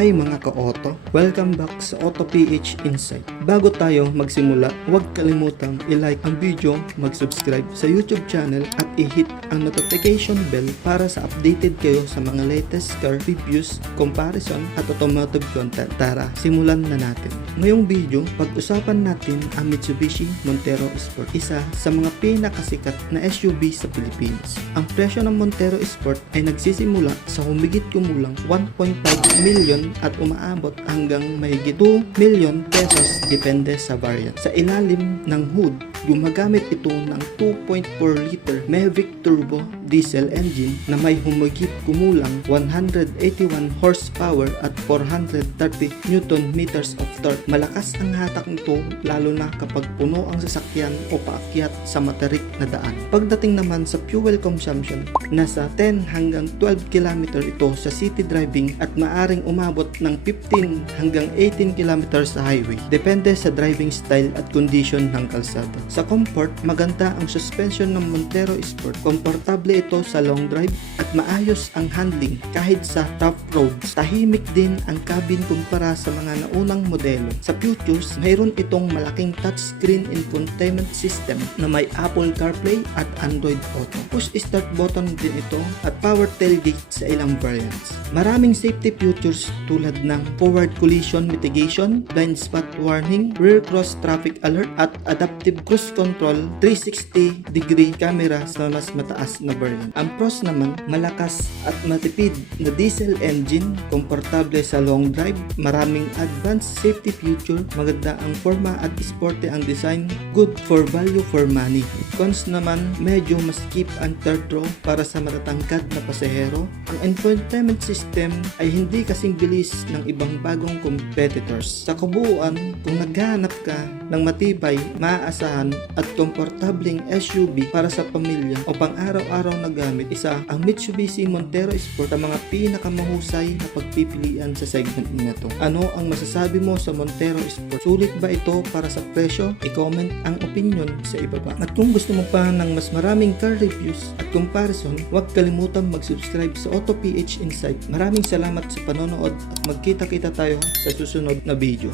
Hi mga ka-auto, welcome back sa Auto PH Insight. Bago tayo magsimula, huwag kalimutang i-like ang video, mag-subscribe sa YouTube channel at i-hit ang notification bell para sa updated kayo sa mga latest car reviews, comparison at automotive content. Tara, simulan na natin. Ngayong video, pag-usapan natin ang Mitsubishi Montero Sport, isa sa mga pinakasikat na SUV sa Pilipinas. Ang presyo ng Montero Sport ay nagsisimula sa humigit kumulang 1.5 million at umaabot hanggang mahigit 2 million pesos depende sa variant. Sa ilalim ng hood, gumagamit ito ng 2.4 liter Mavic Turbo diesel engine na may humigit kumulang 181 horsepower at 430 Newton meters of torque. Malakas ang hatak nito lalo na kapag puno ang sasakyan o paakyat sa matarik na daan. Pagdating naman sa fuel consumption, nasa 10 hanggang 12 km ito sa city driving at maaring umabot ng 15 hanggang 18 km sa highway. Depende sa driving style at condition ng kalsada. Sa comfort, maganda ang suspension ng Montero Sport. Komportable ito sa long drive at maayos ang handling kahit sa rough roads. Tahimik din ang cabin kumpara sa mga naunang modelo. Sa features, mayroon itong malaking touchscreen infotainment system na may Apple CarPlay at Android Auto. Push start button din ito at power tailgate sa ilang variants. Maraming safety features tulad ng forward collision mitigation, blind spot warning, rear cross traffic alert at adaptive cruise control 360-degree camera sa mas mataas na variant. Ang pros naman, malakas at matipid na diesel engine, komportable sa long drive, maraming advanced safety feature, maganda ang forma at sporty ang design, good for value for money. Cons naman, medyo maskip ang third row para sa matatangkad na pasahero. Ang infotainment system ay hindi kasing bilis ng ibang bagong competitors. Sa kabuuan, kung naghahanap ka ng matibay, maaasahan at komportableng SUV para sa pamilya o pang-araw-araw na gamit, isa ang Mitsubishi Montero Sport ang mga pinakamahusay na pagpipilian sa segment na to. Ano ang masasabi mo sa Montero Sport? Sulit ba ito para sa presyo? I-comment ang opinion sa ibaba. At kung gusto mo pa ng mas maraming car reviews at comparison, huwag kalimutan mag-subscribe sa Auto PH Insight. Maraming salamat sa panonood at magkita-kita tayo sa susunod na video.